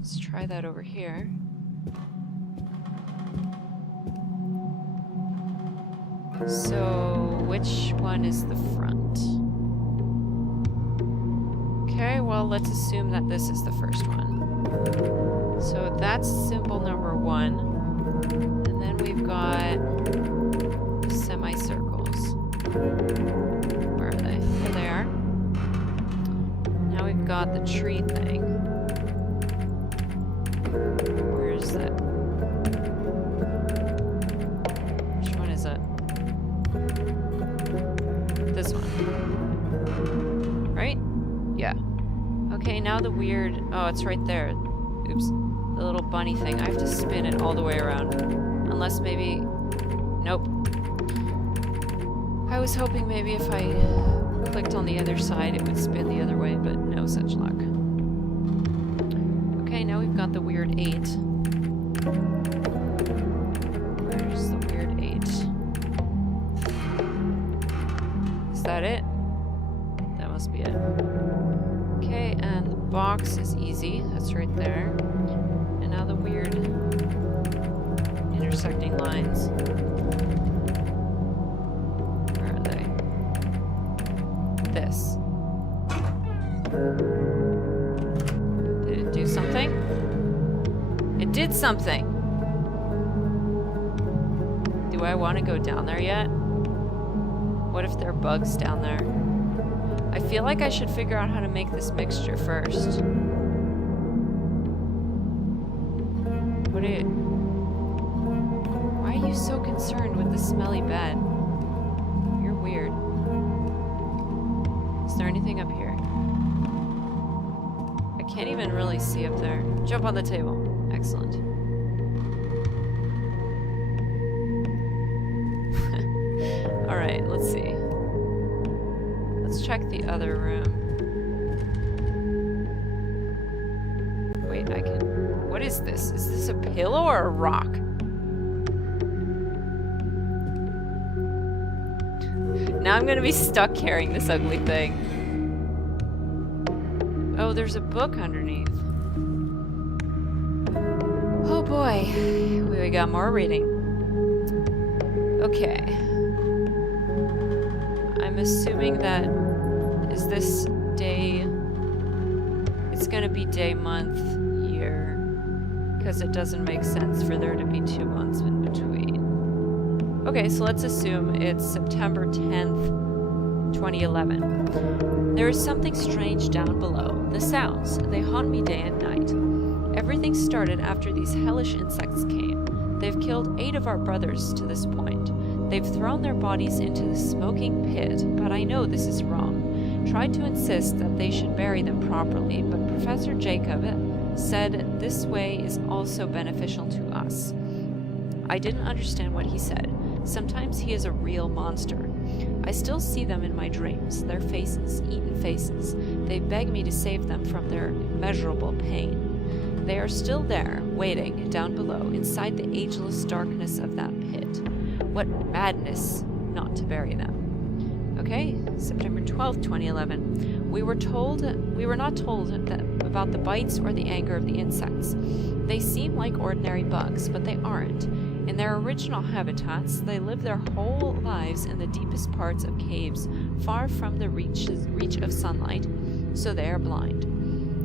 Let's try that over here. So, which one is the front? Okay, well, let's assume that this is the first one. So that's symbol number 1. And then we've got semicircles. Where are they? There they are. Now we've got the tree thing. Where is it? Which one is it? This one. Right? Yeah. Okay, now the weird... Oh, it's right there. Oops. The little bunny thing. I have to spin it all the way around. Unless maybe... Nope. I was hoping maybe if I clicked on the other side it would spin the other way, but no such luck. Okay, now we've got the weird 8. Where's the weird 8? Is that it? That must be it. Okay, and the box is easy. That's right there. And now the weird intersecting lines. Where are they? This. Did it do something? It did something! Do I want to go down there yet? What if there are bugs down there? I feel like I should figure out how to make this mixture first. What are you... Why are you so concerned with the smelly bed? You're weird. Is there anything up here? I can't even really see up there. Jump on the table. Excellent. Alright, let's see. Let's check the other room. Wait, I can... What is this? Is this a pillow or a rock? Now I'm gonna be stuck carrying this ugly thing. Oh, there's a book underneath. Oh boy. We got more reading. Okay. I'm assuming that... Is this day... It's gonna be day, month, year. Because it doesn't make sense for there to be 2 months in between. Okay, so let's assume it's September 10th, 2011. There is something strange down below. The sounds, they haunt me day and night. Everything started after these hellish insects came. They've killed 8 of our brothers to this point. They've thrown their bodies into the smoking pit, but I know this is wrong. Tried to insist that they should bury them properly, but Professor Jacob said this way is also beneficial to us. I didn't understand what he said. Sometimes he is a real monster. I still see them in my dreams, their faces, eaten faces. They beg me to save them from their immeasurable pain. They are still there, waiting, down below, inside the ageless darkness of that pit. What madness not to bury them. Okay, September 12th, 2011. We were not told that about the bites or the anger of the insects. They seem like ordinary bugs, but they aren't. In their original habitats, they live their whole lives in the deepest parts of caves, far from the reach of sunlight, so they are blind.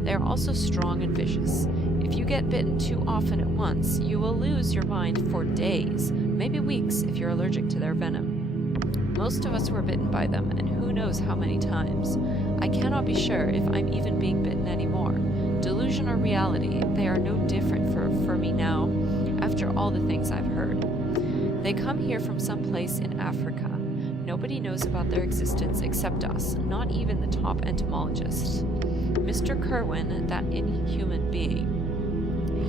They are also strong and vicious. If you get bitten too often at once, you will lose your mind for days, maybe weeks if you're allergic to their venom. Most of us were bitten by them, and who knows how many times. I cannot be sure if I'm even being bitten anymore. Delusion or reality, they are no different for me now, after all the things I've heard. They come here from some place in Africa. Nobody knows about their existence except us, not even the top entomologist. Mr. Kerwin, that inhuman being.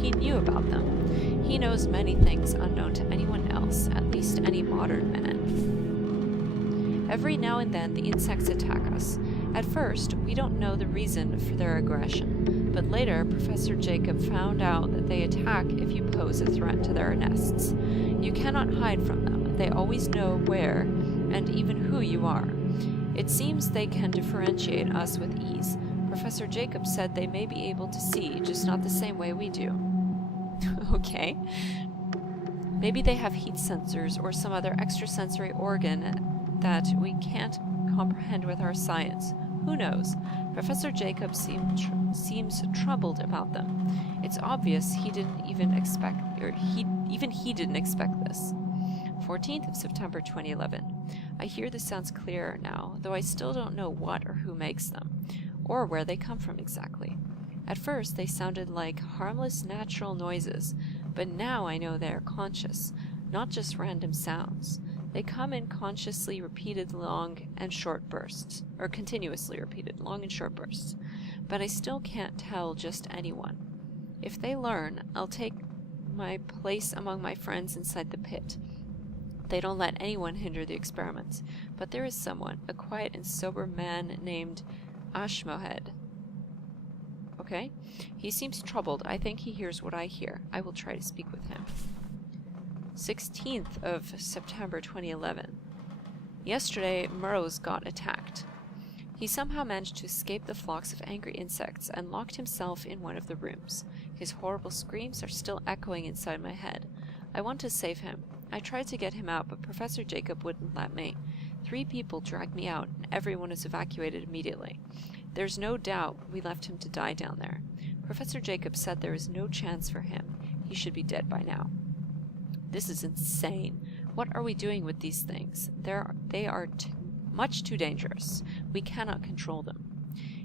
He knew about them. He knows many things unknown to anyone else, at least any modern man. Every now and then the insects attack us. At first, we don't know the reason for their aggression, but later Professor Jacob found out that they attack if you pose a threat to their nests. You cannot hide from them. They always know where and even who you are. It seems they can differentiate us with ease. Professor Jacob said they may be able to see, just not the same way we do. Okay. Maybe they have heat sensors or some other extrasensory organ that we can't comprehend with our science. Who knows? Professor Jacob seems troubled about them. It's obvious he didn't even expect, or he didn't expect this. 14th of September 2011. I hear the sounds clearer now, though I still don't know what or who makes them, or where they come from exactly. At first they sounded like harmless natural noises, but now I know they are conscious, not just random sounds. They come in consciously repeated long and short bursts, or continuously repeated long and short bursts, but I still can't tell just anyone. If they learn, I'll take my place among my friends inside the pit. They don't let anyone hinder the experiments, but there is someone, a quiet and sober man named Ashmohead. Okay? He seems troubled. I think he hears what I hear. I will try to speak with him. 16th of September 2011. Yesterday, Murrows got attacked. He somehow managed to escape the flocks of angry insects and locked himself in one of the rooms. His horrible screams are still echoing inside my head. I want to save him. I tried to get him out, but Professor Jacob wouldn't let me. 3 people dragged me out, and everyone was evacuated immediately. There's no doubt we left him to die down there. Professor Jacob said there is no chance for him. He should be dead by now. This is insane. What are we doing with these things? They are much too dangerous. We cannot control them.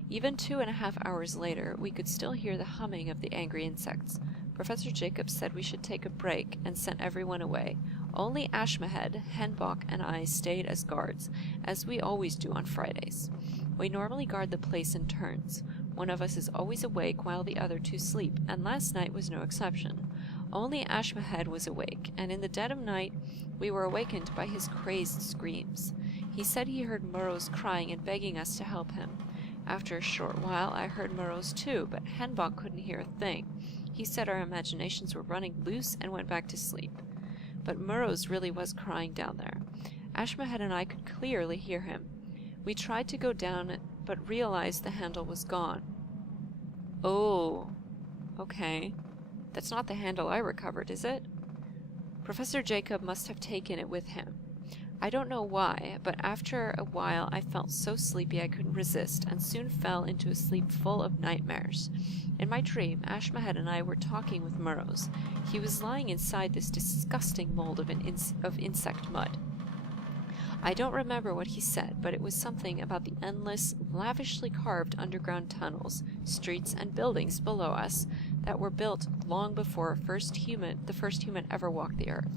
Even 2.5 hours later, we could still hear the humming of the angry insects. Professor Jacob said we should take a break and sent everyone away. Only Ashmohead, Henbach, and I stayed as guards, as we always do on Fridays. We normally guard the place in turns. One of us is always awake while the other 2 sleep, and last night was no exception. Only Ashmohead was awake, and in the dead of night we were awakened by his crazed screams. He said he heard Murrows crying and begging us to help him. After a short while I heard Murrows too, but Henbach couldn't hear a thing. He said our imaginations were running loose and went back to sleep. But Murrows really was crying down there. Ashmohead and I could clearly hear him. We tried to go down, but realized the handle was gone. Oh, okay. That's not the handle I recovered, is it? Professor Jacob must have taken it with him. I don't know why, but after a while I felt so sleepy I couldn't resist, and soon fell into a sleep full of nightmares. In my dream, Ashmohead and I were talking with Murrows. He was lying inside this disgusting mold of insect mud. I don't remember what he said, but it was something about the endless, lavishly carved underground tunnels, streets, and buildings below us that were built long before the first human ever walked the earth.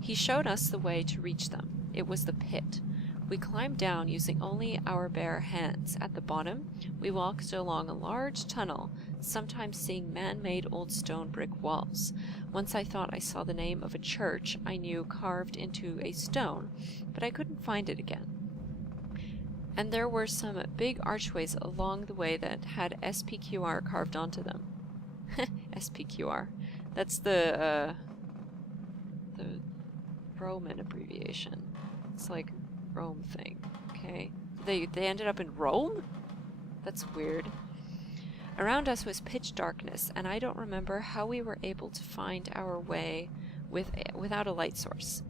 He showed us the way to reach them. It was the pit. We climbed down using only our bare hands. At the bottom, we walked along a large tunnel, sometimes seeing man-made old stone brick walls. Once I thought I saw the name of a church I knew carved into a stone, but I couldn't find it again. And there were some big archways along the way that had SPQR carved onto them. SPQR. That's the Roman abbreviation. It's like Rome thing. Okay. They ended up in Rome? That's weird. Around us was pitch darkness, and I don't remember how we were able to find our way without a light source.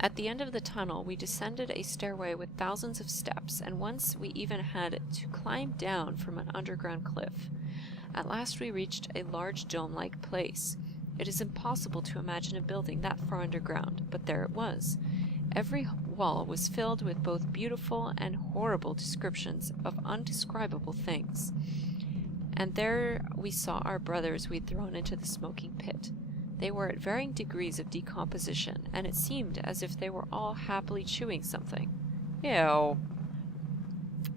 At the end of the tunnel, we descended a stairway with thousands of steps, and once we even had to climb down from an underground cliff. At last we reached a large dome-like place. It is impossible to imagine a building that far underground, but there it was. Every wall was filled with both beautiful and horrible descriptions of undescribable things. And there we saw our brothers we'd thrown into the smoking pit. They were at varying degrees of decomposition, and it seemed as if they were all happily chewing something. Ew.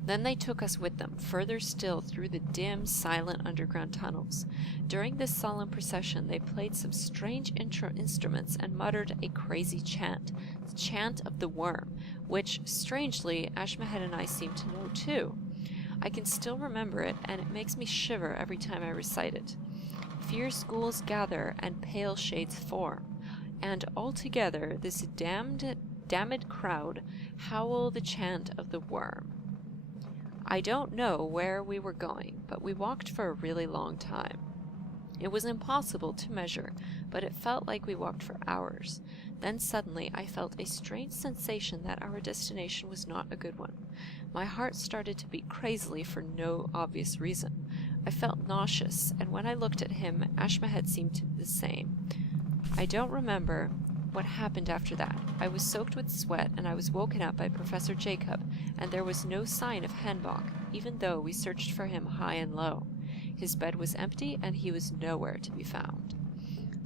Then they took us with them, further still through the dim, silent underground tunnels. During this solemn procession, they played some strange instruments and muttered a crazy chant, the chant of the worm, which, strangely, Ashmohead and I seem to know too. I can still remember it, and it makes me shiver every time I recite it. Fierce ghouls gather, and pale shades form, and altogether this damned crowd howl the chant of the worm. I don't know where we were going, but we walked for a really long time. It was impossible to measure, but it felt like we walked for hours. Then suddenly I felt a strange sensation that our destination was not a good one. My heart started to beat crazily for no obvious reason. I felt nauseous, and when I looked at him, Ashmead seemed to be the same. I don't remember what happened after that. I was soaked with sweat, and I was woken up by Professor Jacob, and there was no sign of Henbach, even though we searched for him high and low. His bed was empty, and he was nowhere to be found.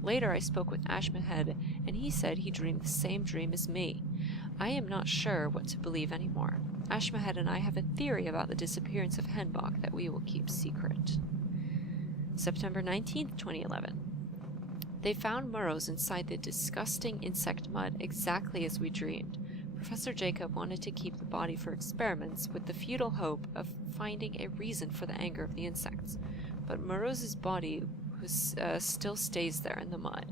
Later I spoke with Ashmead, and he said he dreamed the same dream as me. I am not sure what to believe anymore. Ashmead and I have a theory about the disappearance of Henbach that we will keep secret. September 19th, 2011. They found Murrows inside the disgusting insect mud exactly as we dreamed. Professor Jacob wanted to keep the body for experiments with the futile hope of finding a reason for the anger of the insects, but Murrows' body still stays there in the mud.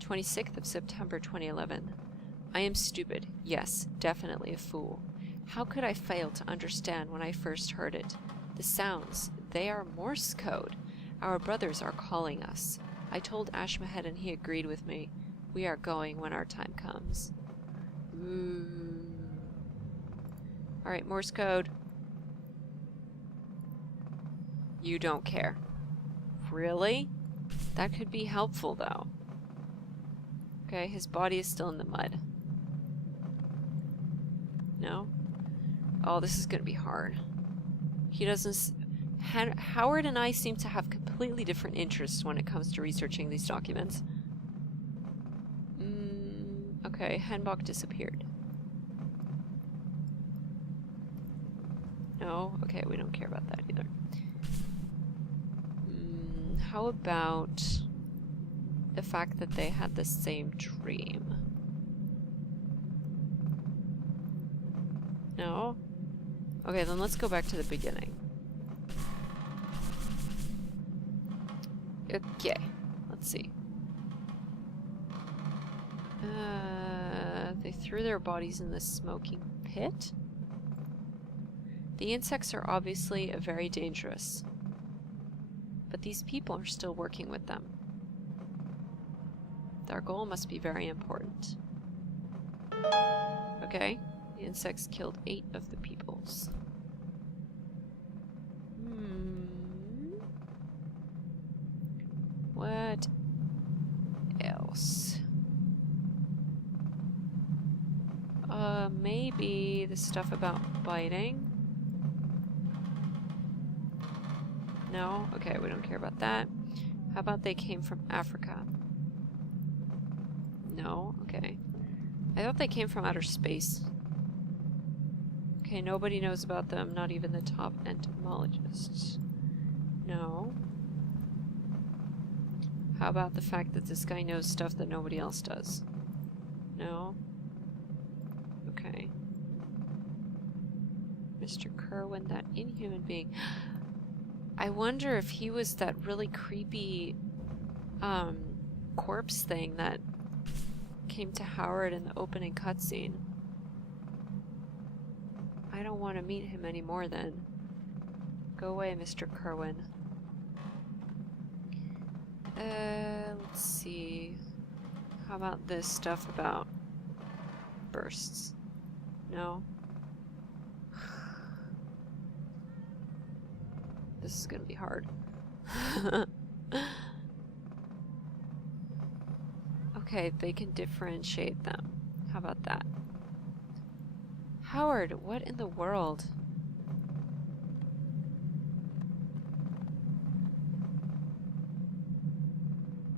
26th of September 2011. I am stupid. Yes, definitely a fool. How could I fail to understand when I first heard it? The sounds, they are Morse code. Our brothers are calling us. I told Ashmead and he agreed with me. We are going when our time comes. Ooh. Alright, Morse code. You don't care. Really? That could be helpful, though. Okay, his body is still in the mud. No? Oh, this is gonna be hard. He doesn't... Howard and I seem to have completely different interests when it comes to researching these documents. Okay, Henbach disappeared. No? Okay, we don't care about that either. How about the fact that they had the same dream? No? Okay, then let's go back to the beginning. Okay, let's see. They threw their bodies in the smoking pit? The insects are obviously very dangerous, but these people are still working with them. Their goal must be very important. Okay, the insects killed 8 of the peoples. What else? Maybe the stuff about biting? No? Okay, we don't care about that. How about they came from Africa? No? Okay. I thought they came from outer space. Okay, nobody knows about them, not even the top entomologists. No. How about the fact that this guy knows stuff that nobody else does? No? Okay. Mr. Kerwin, that inhuman being. I wonder if he was that really creepy corpse thing that came to Howard in the opening cutscene. I don't want to meet him anymore then. Go away, Mr. Kerwin. Let's see. How about this stuff about bursts? No? This is gonna be hard. Okay, they can differentiate them. How about that? Howard, what in the world?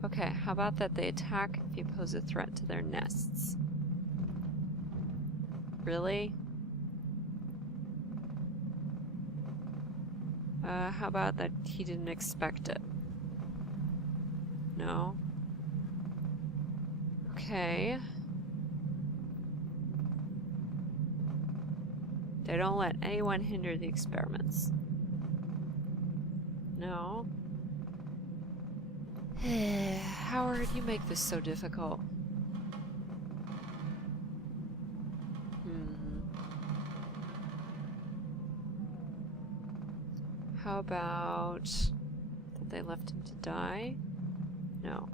Okay, how about that they attack if you pose a threat to their nests? Really? How about that he didn't expect it? No? Okay. They don't let anyone hinder the experiments. No? Howard, you make this so difficult. How about that they left him to die? No.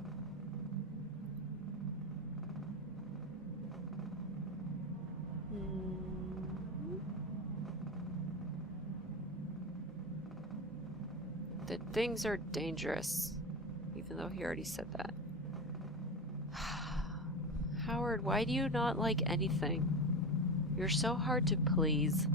That things are dangerous, even though he already said that. Howard, why do you not like anything? You're so hard to please.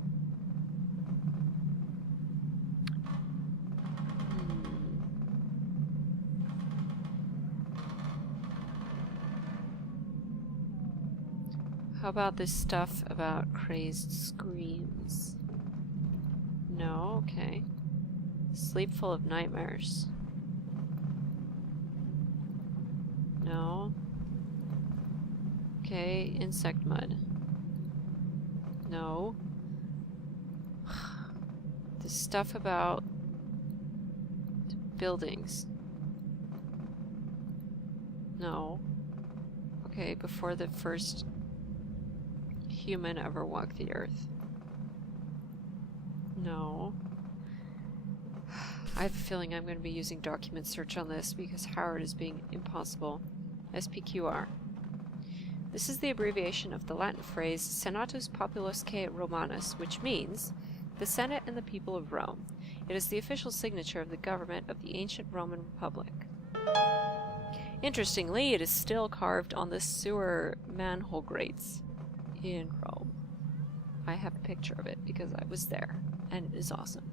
How about this stuff about crazed screams? No, okay. Sleep full of nightmares. No. Okay, insect mud. No. The stuff about buildings. No. Okay, before the first human ever walked the earth. No. I have a feeling I'm going to be using document search on this because Howard is being impossible. SPQR. This is the abbreviation of the Latin phrase Senatus Populusque Romanus, which means the Senate and the people of Rome. It is the official signature of the government of the ancient Roman Republic. Interestingly, it is still carved on the sewer manhole grates in Rome. I have a picture of it because I was there, and it is awesome.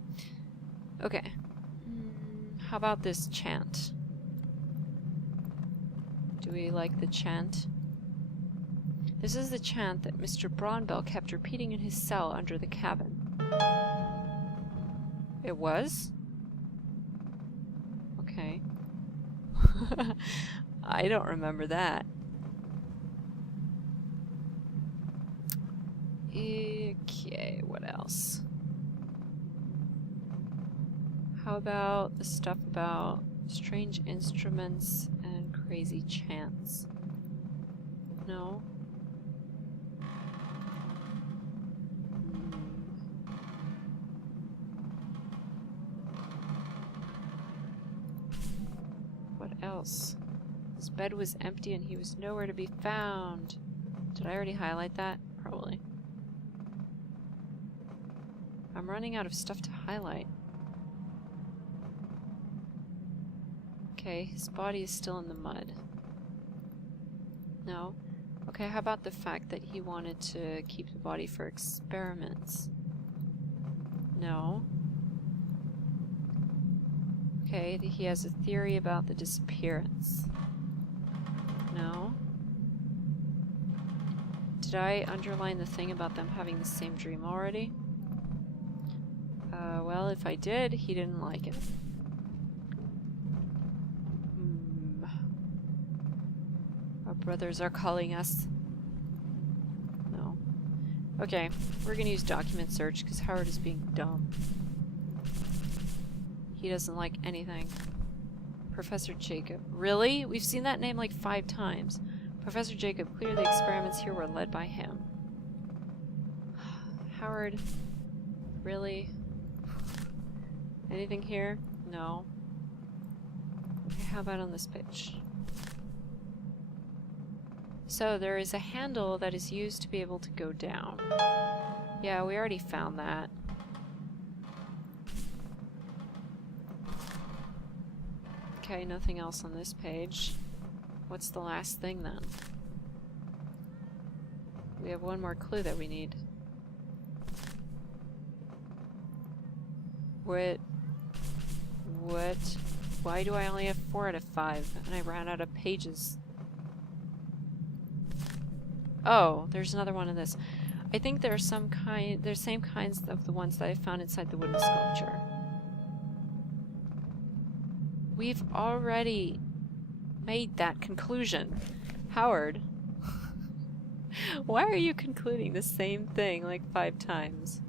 Okay. How about this chant? Do we like the chant? This is the chant that Mr. Braunbell kept repeating in his cell under the cabin. It was? Okay. I don't remember that. Okay, what else? How about the stuff about strange instruments and crazy chants? No? What else? His bed was empty and he was nowhere to be found. Did I already highlight that? Probably. I'm running out of stuff to highlight. Okay, his body is still in the mud. No? Okay, how about the fact that he wanted to keep the body for experiments? No. Okay, he has a theory about the disappearance. No. Did I underline the thing about them having the same dream already? Well, if I did, he didn't like it. Our brothers are calling us. No. Okay, we're gonna use document search because Howard is being dumb. He doesn't like anything. Professor Jacob. Really? We've seen that name like 5 times. Professor Jacob, clearly the experiments here were led by him. Howard. Really? Anything here? No. Okay, how about on this page? So there is a handle that is used to be able to go down. Yeah, we already found that. Okay, nothing else on this page. What's the last thing then? We have one more clue that we need. What? Why do I only have 4 out of 5? And I ran out of pages. Oh, there's another one in this. I think there's some kind, there's same kinds of the ones that I found inside the wooden sculpture. We've already made that conclusion. Howard, why are you concluding the same thing like 5 times?